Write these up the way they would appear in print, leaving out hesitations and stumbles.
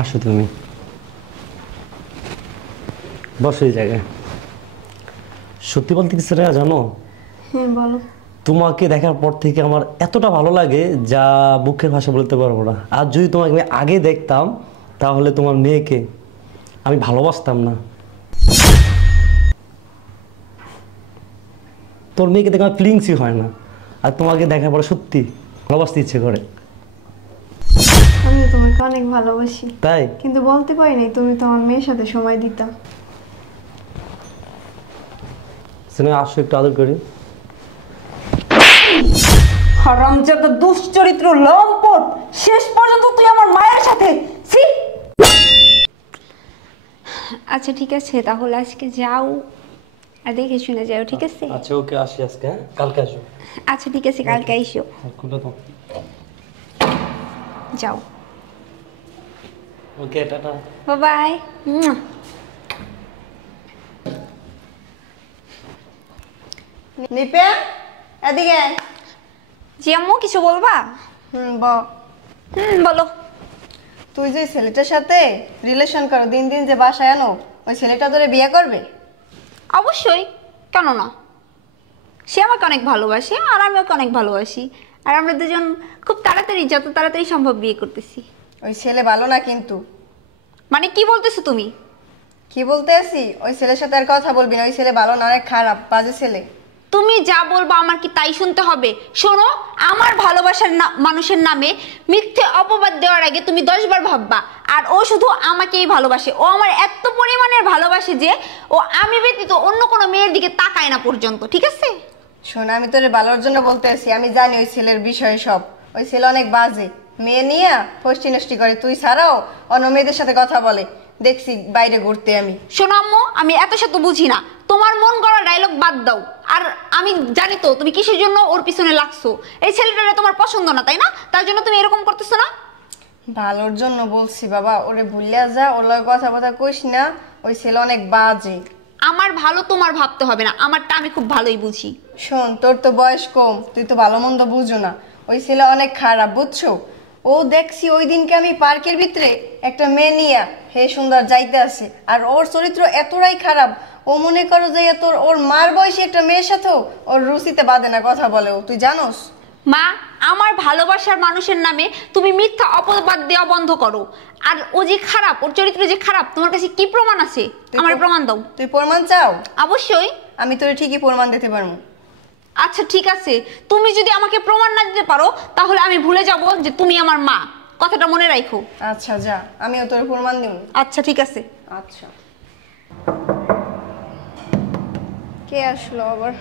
আসো তুমি বসো এই জায়গায়। সত্যি বলতে কি সেটা জানো, হ্যাঁ বলো। তোমাকে দেখার পর থেকে আমার এতটা ভালো লাগে যা মুখের ভাষা বলতে পারবো না। আর যদি তোমাকে আমি আগে দেখতাম তাহলে তোমার মেয়েকে আমি ভালোবাসতাম না। তোর মেয়েকে দেখে আমার ফিলিংসই হয় না, আর তোমাকে দেখার পরে সত্যি ভালোবাসতে ইচ্ছে করে। আমি তোমাকে অনেক ভালোবাসি, তাই কিন্তু বলতে পারিনি তুমি তো আমার মেয়ের সাথে সময় দিতা। সিনেমা আসো একটু আদর করি। হারামজাদা দুশ্চরিত্র লম্পট, শেষ পর্যন্ত তুই আমার মায়ের সাথে। ছি! আচ্ছা ঠিক আছে, তাহলে আজকে যাও আর দেখে শুনে যাও, ঠিক আছে? আচ্ছা ওকে, আসি আজকে, হ্যাঁ কালকে আসো। আচ্ছা ঠিক আছে, কালকে আইসো। যাও, ওকে টাটা। বাই। নিপে এদিকে। জি আম্মু, কিছু বলবা? বলো। তুই যে ছেলেটার সাথে রিলেশন করো, দিন দিন যে বাসায় আনো, ওই ছেলেটা তোরে বিয়ে করবে? অবশ্যই, কেন না? সে আমাকে অনেক ভালোবাসে আর আমি ওকে অনেক ভালোবাসি, আর আমরা দুজন খুব তাড়াতাড়ি, যত তাড়াতাড়ি সম্ভব বিয়ে করতেছি। ওই ছেলে ভালো না কিন্তু। মানে কি বলতেছো তুমি? কি বলতে আছি, ওই ছেলের সাথে আর কথা বলবি না, ওই ছেলে ভালো না, অনেক খারাপ বাজে ছেলে। তুমি যা বলবা আমার কি তাই শুনতে হবে? শোনো, আমার ভালোবাসার মানুষের নামে মিথ্যে অপবাদ দেওয়ার আগে তুমি 10 বার ভাববা। আর ও শুধু আমাকেই ভালোবাসে, ও আমার এত পরিমাণের ভালোবাসে যে ও আমি ব্যতীত অন্য কোনো মেয়ের দিকে তাকায় না পর্যন্ত, ঠিক আছে? শোন, আমি তোরে ভালোর জন্য বলতে আছি, আমি জানি ওই ছেলের বিষয়ে সব। ওই ছেলে অনেক বাজে, মেয়ে নিয়ে ফষ্টি নষ্টি করে, তুই ছাড়াও অন্য মেয়েদের সাথে কথা বলে দেখছি বাইরে ঘুরতে আমি। শোনো আম্মু, আমি এত শত বুঝি না, তোমার মন গড়া ডায়লগ বাদ দাও। আর আমি জানি তো তুমি কিসের জন্য ওর পিছনে লাগছো। এই ছেলেটা তোমার পছন্দ না, তাই না? তার জন্য তুমি এরকম করতেছো না? ভালোর জন্য বলছি বাবা, ওরে ভুলিয়া যা, ওর লগে কথা কথা কইস না, ওই ছেলে অনেক বাজে। আমার ভালো তোমার ভাবতে হবে না, আমারটা আমি খুব ভালোই বুঝি। শোন, তোর তো বয়স কম, তুই তো ভালো মন্দ বুঝো না। ওই ছেলে অনেক খারাপ, বুঝছো? ও দেখছি ওই দিনকে আমি পার্কের ভিতরে একটা মেয়ে নিয়া হে সুন্দর যাইতে আসে, আর ওর চরিত্র এতটাই খারাপ, ও মনে করো যে তোর ওর মার বয়সী একটা মেয়ের সাথেও ওর রুচিতে বাঁধে না কথা বলে ও, তুই জানোস? মা, আমার ভালোবাসার মানুষের নামে তুমি মিথ্যা অপবাদ দেওয়া বন্ধ করো। আর ও যে খারাপ, ওর চরিত্র যে খারাপ, তোমার কাছে কি প্রমাণ আছে? আমার প্রমাণ দাও। তুই প্রমাণ চাও? অবশ্যই। আমি তোরে ঠিকই প্রমাণ দিতে পারবো। আচ্ছা ঠিক আছে, তুমি যদি আমাকে প্রমাণ না দিতে পারো তাহলে আমি ভুলে যাব যে তুমি আমার মা। কথাটা মনে রাখো। আচ্ছা যা, আমিও তোর প্রমাণ দিব। আচ্ছা ঠিক আছে। আচ্ছা। কে আসলো আবার?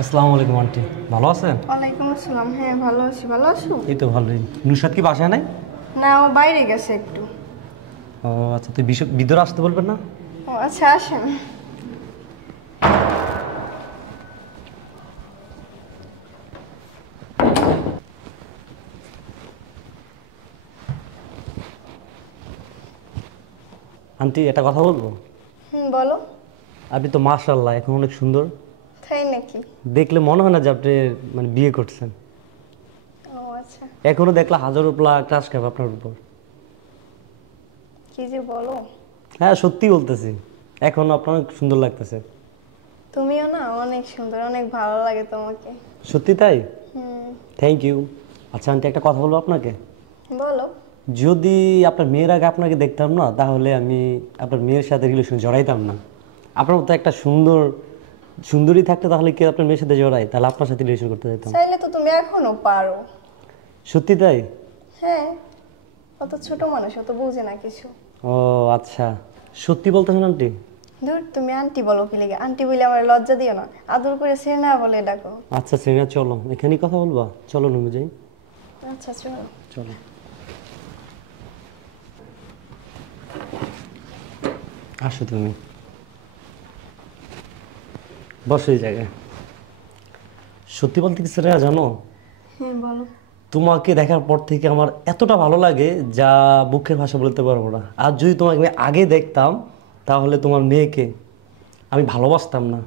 আসসালামু আলাইকুম আন্টি, ভালো আছেন? ওয়ালাইকুম আসসালাম। হ্যাঁ ভালো আছি, ভালো আছো? এই তো ভালোই। নুসরাত কি বাসায় নাই? না, ও বাইরে গেছে একটু। ও আচ্ছা, তুই ভিতরে আসতে বলবেন না? ও আচ্ছা, আসেন। আন্টি একটা কথা বলবো? বলো। আপনি তো মাশাআল্লাহ এখন অনেক সুন্দর। তাই নাকি? দেখলে মনে হয় না যে আপনি মানে বিয়ে করছেন। ও আচ্ছা। এখনো দেখলে হাজারো প্লা ক্রাশ খাবে আপনার উপর। কি যে বলো। হ্যাঁ সত্যি বলতেছি, এখনো আপনার অনেক সুন্দর লাগতেছে। তুমিও না অনেক সুন্দর, অনেক ভালো লাগে তোমাকে। সত্যি তাই? হুম। Thank you. আচ্ছা আন্টি একটা কথা বলবো আপনাকে? বলো। যদি আপনার মেয়ের আগে আপনাকে দেখতাম না তাহলে আমি আপনার মেয়ের সাথে রিলেশন জড়াইতাম না। আপনার মতো একটা সুন্দরী থাকতে তাহলে কি আপনার মেয়ের সাথে জড়াই, তাহলে আপনার সাথে রিলেশন করতে যেতাম। চাইলে তো তুমি এখনো পারো। সত্যি তাই? হ্যাঁ, অত ছোট মানুষ, অত বুঝে না কিছু। ও আচ্ছা, সত্যি বলতেছেন আন্টি? ধুর, তুমি আন্টি বলো কি লেগে? আন্টি বলে আমার লজ্জা দিও না, আদর করে সেনা বলে ডাকো। আচ্ছা সেনা, চলো এখানেই কথা বলবা, চলো রুমে যাই। আচ্ছা চলো। চলো। আসো তুমি বসো এই জায়গায়। সত্যি বলতে কি সেটা জানো, হ্যাঁ বলো। তোমাকে দেখার পর থেকে আমার এতটা ভালো লাগে যা মুখের ভাষা বলতে পারবো না। আর যদি তোমাকে আমি আগে দেখতাম তাহলে তোমার মেয়েকে আমি ভালোবাসতাম না।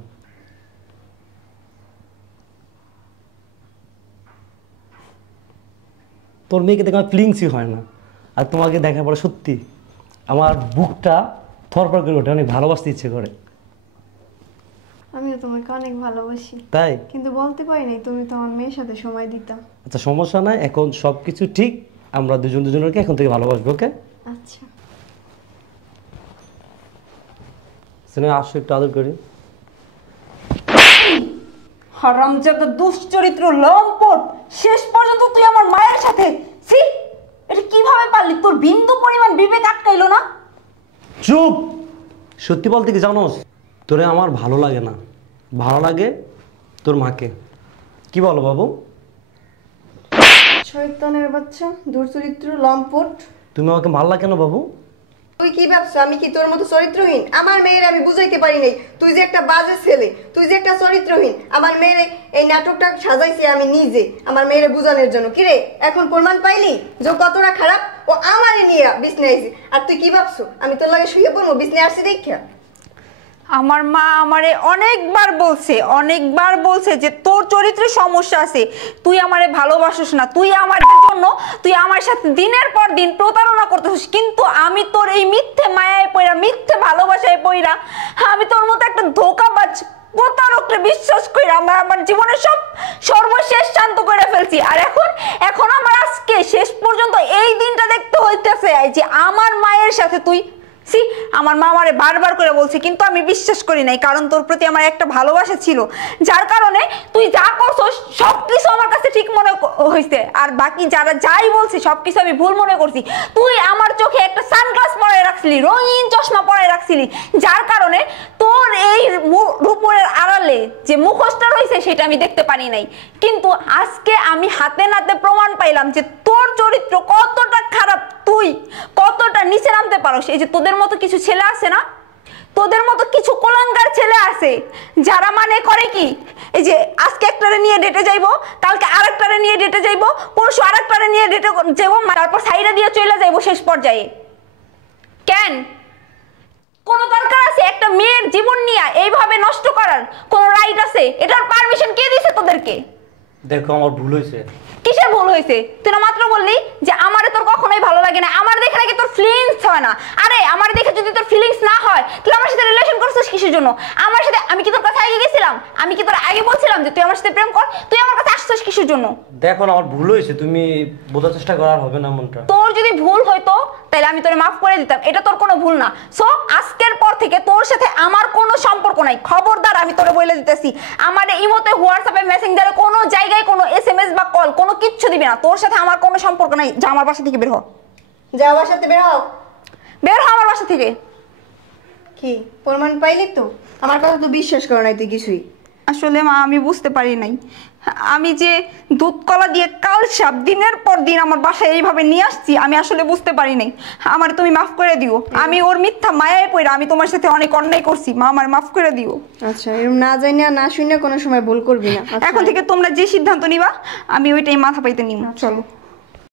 তোর মেয়েকে দেখে আমার ফিলিংসই হয় না, আর তোমাকে দেখার পরে সত্যি আমার বুকটা থরপর করে ওঠে, অনেক ভালোবাসতে ইচ্ছে করে। আমিও তোমাকে অনেক ভালোবাসি, তাই? কিন্তু বলতে পারিনি তুমি তো আমার মেয়ের সাথে সময় দিতা। আচ্ছা সমস্যা নাই, এখন সব কিছু ঠিক, আমরা দুজনকে এখন থেকে ভালোবাসবো। ওকে আচ্ছা আসো একটু আদর করি। হারামজাদা দুশ্চরিত্র লম্পট, শেষ পর্যন্ত তুই আমার মায়ের সাথে। ছি, এটা কিভাবে পারলি? তোর বিন্দু পরিমাণ বিবেক আটকাইলো না? চুপ! সত্যি বলতে কি জানোস, তোরে আমার ভালো লাগে না, ভালো লাগে তোর মাকে। কি বলো বাবু? শয়তানের বাচ্চা, দুর্চরিত্র, লম্পট। তুমি আমাকে ভালো লাগে না বাবু? তুই কি ভাবছো আমি কি তোর মতো চরিত্রহীন? আমার মেয়ের আমি বুঝাইতে পারি নাই তুই যে একটা বাজে ছেলে, তুই যে একটা চরিত্রহীন। আমার মেয়ের এই নাটকটা সাজাইছি আমি নিজে আমার মেয়ের বুঝানোর জন্য। কিরে এখন প্রমাণ পাইলি যে ও কতটা খারাপ? ও আমারে নিয়ে বিছনায় আইছে, আর তুই কি ভাবছো আমি তোর লাগে শুয়ে পড়বো বিছনায় আসছি দেখা? আমার মা আমারে অনেকবার বলছে যে তোর চরিত্রে সমস্যা আছে, তুই আমারে ভালোবাসিস না, তুই আমার জন্য তুই আমার সাথে দিনের পর দিন প্রতারণা করতেছিস। কিন্তু আমি তোর এই মিথ্যে মায়ায় পইরা, মিথ্যে ভালোবাসায় পইরা, আমি তোর মতো একটা ধোঁকাবাজ প্রতারককে বিশ্বাস করে আমার জীবনের সব সর্বশেষ শান্ত করে ফেলছি। আর এখন আমার আজকে শেষ পর্যন্ত এই দিনটা দেখতে হইতেছে যে আমার মায়ের সাথে তুই। আমার মা আমারে বারবার করে বলছে, কিন্তু আমি বিশ্বাস করি নাই, কারণ তোর প্রতি আমার একটা ভালোবাসা ছিল, যার কারণে তুই যা করছস সবকিছু আমার কাছে ঠিক মনে হয়েছে, আর বাকি যারা যাই বলছে সবকিছু আমি ভুল মনে করছি। তুই আমার চোখে একটা সানগ্লাস পরায় রাখছিলি, রঙিন চশমা পরায় রাখছিলি, যার কারণে তোর এই রূপের আড়ালে যে মুখোশটা রয়েছে সেটা আমি দেখতে পারি নাই। কিন্তু আজকে আমি হাতে নাতে প্রমাণ পাইলাম যে তোর চরিত্র কতটা খারাপ, তুই কতটা নিচে নামতে পারোস। এই যে তোদের মতো কিছু ছেলে আছে না, তোদের মতো কিছু কোলাঙ্গার ছেলে আছে যারা মানে করে কি, এই যে আজকে একটারে নিয়ে ডেটে যাইবো, কালকে আরেকটারে নিয়ে ডেটে যাইবো, পরশু আরেকটারে নিয়ে ডেটে যাইবো, তারপর সাইডে দিয়ে চলে যাইবো শেষ পর্যায়ে। কেন? কোনো দরকার আছে একটা মেয়ের জীবন নিয়ে এইভাবে নষ্ট করার? কোনো রাইট আছে? এটার পারমিশন কে দিয়েছে তোদেরকে? দেখো আমার ভুল হয়েছে। কিসের ভুল হয়েছে? তুই না মাত্র বললি যে আমারে তোর কখনোই ভালো লাগে না, আমার দেখে নাকি তোর ফিলিংস হয় না। আরে আমার দেখে যদি তোর ফিলিংস না হয় তুই আমার সাথে রিলেশন করছিস কিসের জন্য? আমার সাথে আমি কি তোর কাছে আগে গেছিলাম? আমি কি তোর আগে বলছিলাম যে তুই আমার সাথে প্রেম কর? তুই আমার কাছে আসছিস কিসের জন্য? দেখো না আমার ভুল হয়েছে, তুমি বোঝার চেষ্টা করার হবে না মনটা। তোর যদি ভুল হইতো তাহলে আমি তোরে মাফ করে দিতাম, এটা তোর কোনো ভুল না। সো আজকের পর থেকে তোর সাথে আমার কোনো সম্পর্ক নাই, খবরদার আমি তোরে বলে দিতেছি। আমার ইমোতে, হোয়াটসঅ্যাপে, মেসেঞ্জারে কোনো জায়গায় কোনো SMS বা কল কোনো কিচ্ছু দিবি না, তোর সাথে আমার কোনো সম্পর্ক নাই। যা আমার বাসা থেকে বের হ, যা বাসাতে বের হও, বের হ আমার বাসা থেকে। কি প্রমাণ পাইলি তো? আমার কথা তো বিশ্বাস করো নাই তুই কিছুই। আসলে মা আমি বুঝতে পারি নাই, আমি যে দুধ কলা দিয়ে কাল সাপ দিনের পর দিন আমার বাসায় এইভাবে নিয়ে আসছি, আমি আসলে বুঝতে পারি নাই। আমার তুমি মাফ করে দিও, আমি ওর মিথ্যা মায়ায় পড়া আমি তোমার সাথে অনেক অন্যায় করছি, মা আমার মাফ করে দিও। আচ্ছা এরকম না জানি না শুনে কোনো সময় ভুল করবি না। এখন থেকে তোমরা যে সিদ্ধান্ত নিবা আমি ওইটাই মাথা পাইতে নিব। চলো।